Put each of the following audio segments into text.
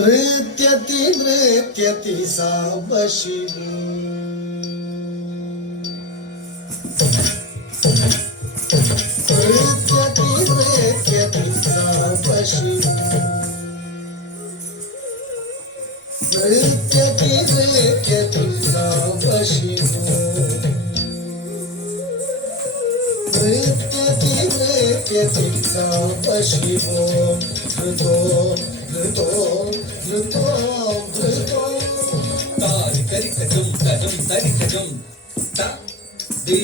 नृत्यति नृत्यति सांबशिवो नृत्यति नृत्यति सांबशिवो नृत्यति नृत्यति सांबशिवो नृत्यति नृत्यति सांबशिवो धृतो धृतो धृतो धृतो तारि करि कजं कजं तरि कजं ता दि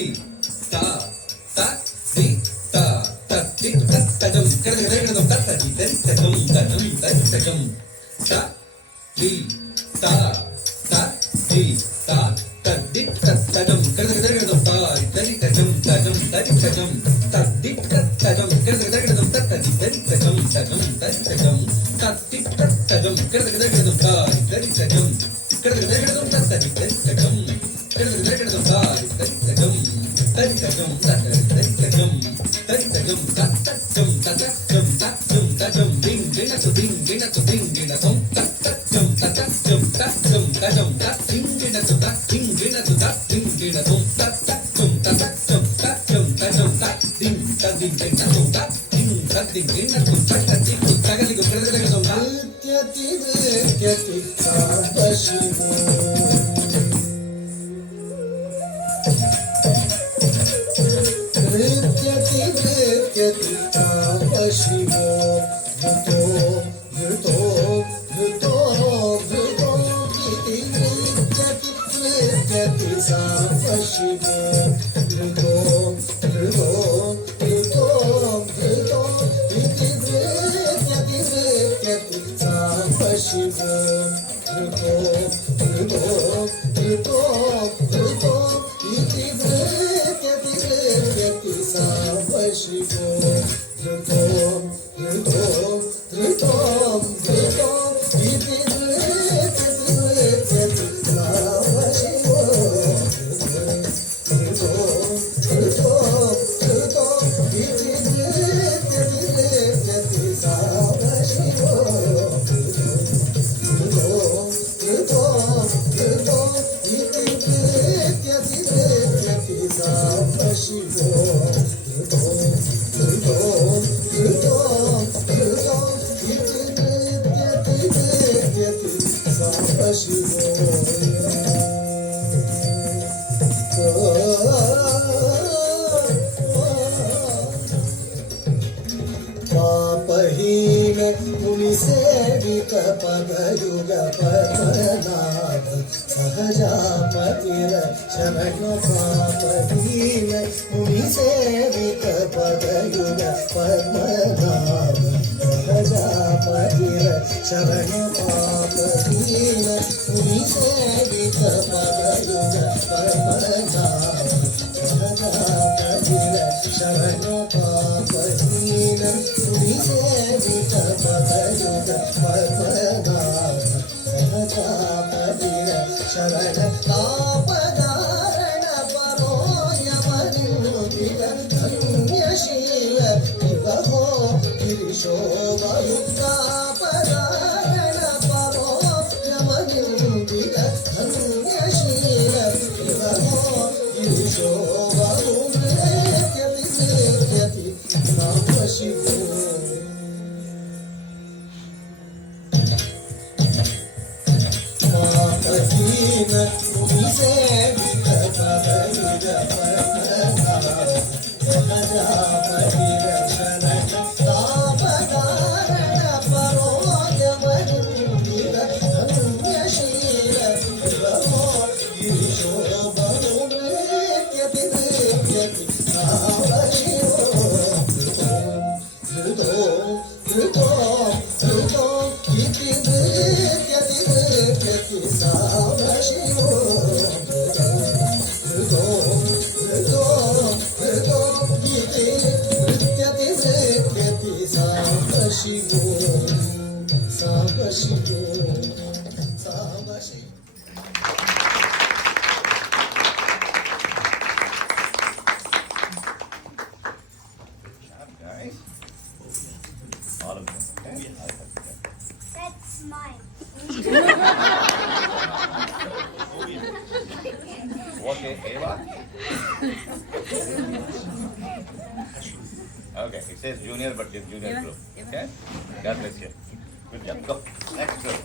ता ता दि ता तत्ति तत्तजं करदगदगदं तत्तदि तरि कजं कजं तरि कजं ता दि ता ता दि ता तद्दि तत्तजं करदगदगदं तारि तरि कजं कजं तरि कजं तद्दि तत्तजं करदगदगदं तत्तदि तरि कजं कजं तरि कजं तत्ति तत्तजं करदगदगदं तारि तरि कजं करदगदगदं तत्तदि तरि कजं करदगदगदं तारि तरि कजं तरि कजं तत्तदि तरि कजं तरि कजं तत्तजं तत्तजं तत्तजं तजं दिं दिनतु दिं दिनतु दिं दिनतं तत्तजं तत्तजं तत्तजं तजं तत्तिं दिनतु तत्तिं दिनतु तत्तिं दिनतं तत्तजं तत्तजं तत्तजं तजं तत्तिं तद्दिं दिनतु तत्तिं तद्दिं दिनतु तत्तदिं तगदिगु करदगदं नृत्यति नृत्यति सांबशिवो नृत्यति नृत्यति सांबशिवो धृतो धृतो धृतो धृतो इति नृत्यति नृत्यति सांबशिवो धृतो धृतो धृतो धृतो इति नृत्यति नृत्यति सांबशिवो धृतो धृतो धृतो धृतो इति नृत्यति नृत्यति सांबशिवो धृतो धृतो धृतो धृतो इति नृत्यति नृत्यति सांबशिवो धृतो धृतो धृतो इति नृत्यति नृत्यति सांबशिवो धृतो धृतो धृतो इति नृत्यति नृत्यति सांबशिवो धृतो धृतो धृतो धृतो इति नृत्यति नृत्यति सांबशिवो पापहीन मुनिसेवित पदयुग पद्मनाभ सहजापतिर शरण पापहीन मुनिसेवित पदयुग पद्मनाभ सहजापतिर शरण पापहीन मुनिसेवित पदयुग पद्मनाभ सहजापतिर शरण पापहीन मुनिसेवित पदयुग पद्मनाभ सहजापतिर शरण तापदारण परो यमनिर्मुदित धन्यशील विभो गिरिशोभयुक्तापदारण परो यमनिर्मुदित धन्यशील विभो गिरिशोभयु नृत्यति नृत्यति सांबशिवो पापहीन मुनिसेवित पदयुग पद्मनाभ सहजापतिर शरण तापदारण परो यमनिर्मुदित धन्यशील विभो गिरिशोभयु नृत्यति नृत्यति सांबशिवो धृतो धृतो धृतो इति नृत्यति नृत्यति सांबशिवो धृतो धृतो धृतो इति नृत्यति नृत्यति सांबशिवो सांबशिवो सांबशिवो All of them. Okay? That's mine. Okay, Eva. Okay, it says junior, but it's junior group. Okay, God bless you. Good job. Go next group.